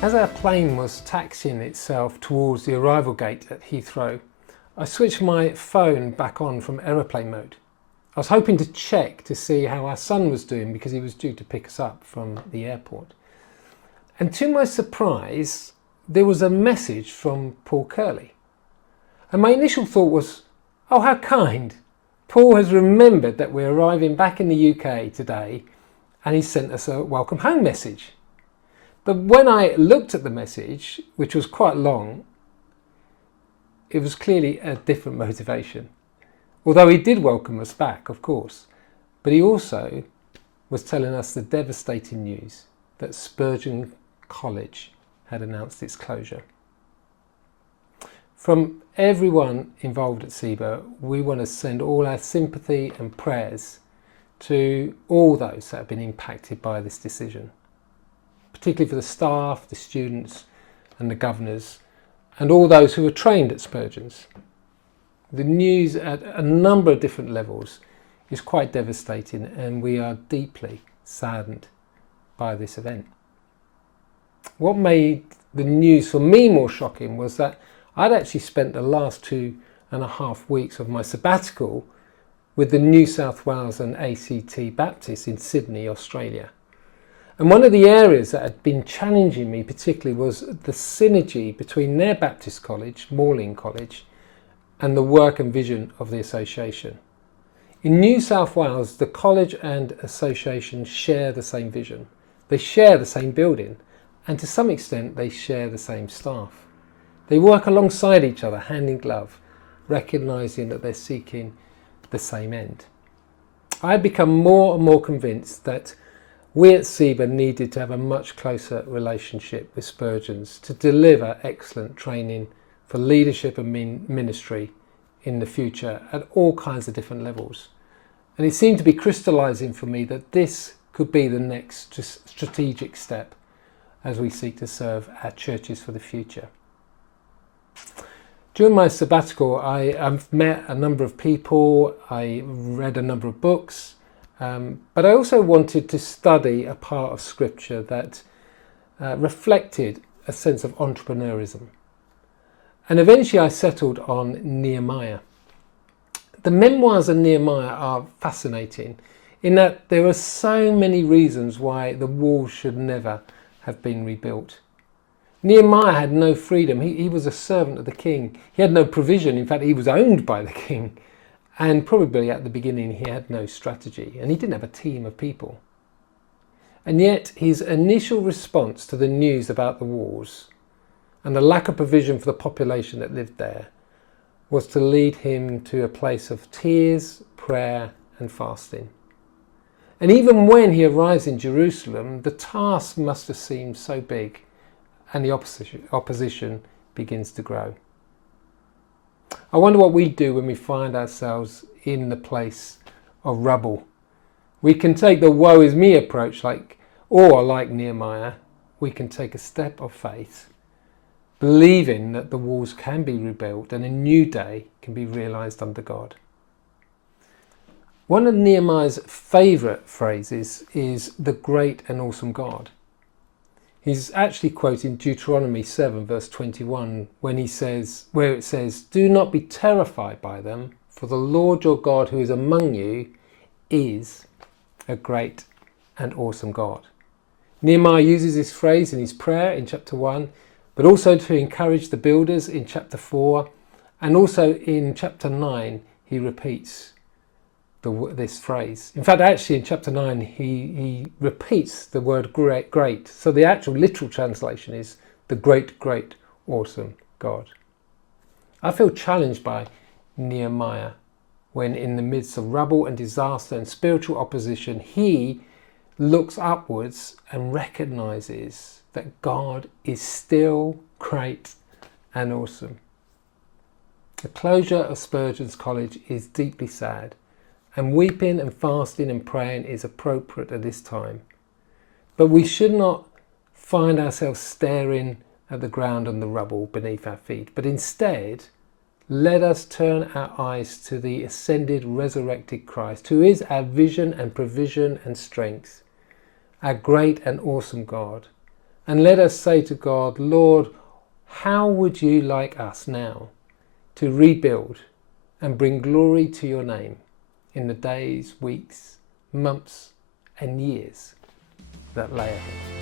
As our plane was taxiing itself towards the arrival gate at Heathrow, I switched my phone back on from aeroplane mode. I was hoping to check to see how our son was doing because he was due to pick us up from the airport. And to my surprise, there was a message from Paul Curley. And my initial thought was, oh, how kind. Paul has remembered that we're arriving back in the UK today and he sent us a welcome home message. But when I looked at the message, which was quite long, it was clearly a different motivation. Although he did welcome us back, of course, but he also was telling us the devastating news that Spurgeon College had announced its closure. From everyone involved at SEBA, we want to send all our sympathy and prayers to all those that have been impacted by this decision, particularly for the staff, the students and the governors and all those who were trained at Spurgeon's. The news at a number of different levels is quite devastating and we are deeply saddened by this event. What made the news for me more shocking was that I'd actually spent the last 2.5 weeks of my sabbatical with the New South Wales and ACT Baptists in Sydney, Australia. And one of the areas that had been challenging me particularly was the synergy between their Baptist college, Morling College, and the work and vision of the association. In New South Wales, the college and association share the same vision. They share the same building, and to some extent they share the same staff. They work alongside each other, hand in glove, recognising that they're seeking the same end. I had become more and more convinced that we at SEBA needed to have a much closer relationship with Spurgeon's to deliver excellent training for leadership and ministry in the future at all kinds of different levels. And it seemed to be crystallising for me that this could be the next strategic step as we seek to serve our churches for the future. During my sabbatical, I've met a number of people, I read a number of books, but I also wanted to study a part of Scripture that reflected a sense of entrepreneurism. And eventually I settled on Nehemiah. The memoirs of Nehemiah are fascinating in that there are so many reasons why the walls should never have been rebuilt. Nehemiah had no freedom. He was a servant of the king. He had no provision. In fact, he was owned by the king. And probably at the beginning he had no strategy and he didn't have a team of people. And yet his initial response to the news about the wars and the lack of provision for the population that lived there was to lead him to a place of tears, prayer and fasting. And even when he arrives in Jerusalem, the task must have seemed so big and the opposition begins to grow. I wonder what we do when we find ourselves in the place of rubble. We can take the woe is me approach like Nehemiah, we can take a step of faith, believing that the walls can be rebuilt and a new day can be realised under God. One of Nehemiah's favourite phrases is the great and awesome God. He's actually quoting Deuteronomy 7 verse 21 where it says, "Do not be terrified by them, for the Lord your God who is among you is a great and awesome God." Nehemiah uses this phrase in his prayer in chapter 1, but also to encourage the builders in chapter 4, and also in chapter 9 he repeats this phrase. In fact, actually in chapter 9 he repeats the word great. So the actual literal translation is the great, great, awesome God. I feel challenged by Nehemiah when in the midst of rubble and disaster and spiritual opposition, he looks upwards and recognises that God is still great and awesome. The closure of Spurgeon's College is deeply sad. And weeping and fasting and praying is appropriate at this time. But we should not find ourselves staring at the ground and the rubble beneath our feet, but instead let us turn our eyes to the ascended, resurrected Christ, who is our vision and provision and strength, our great and awesome God, And let us say to God, Lord, how would you like us now to rebuild and bring glory to your name in the days, weeks, months and years that lay ahead?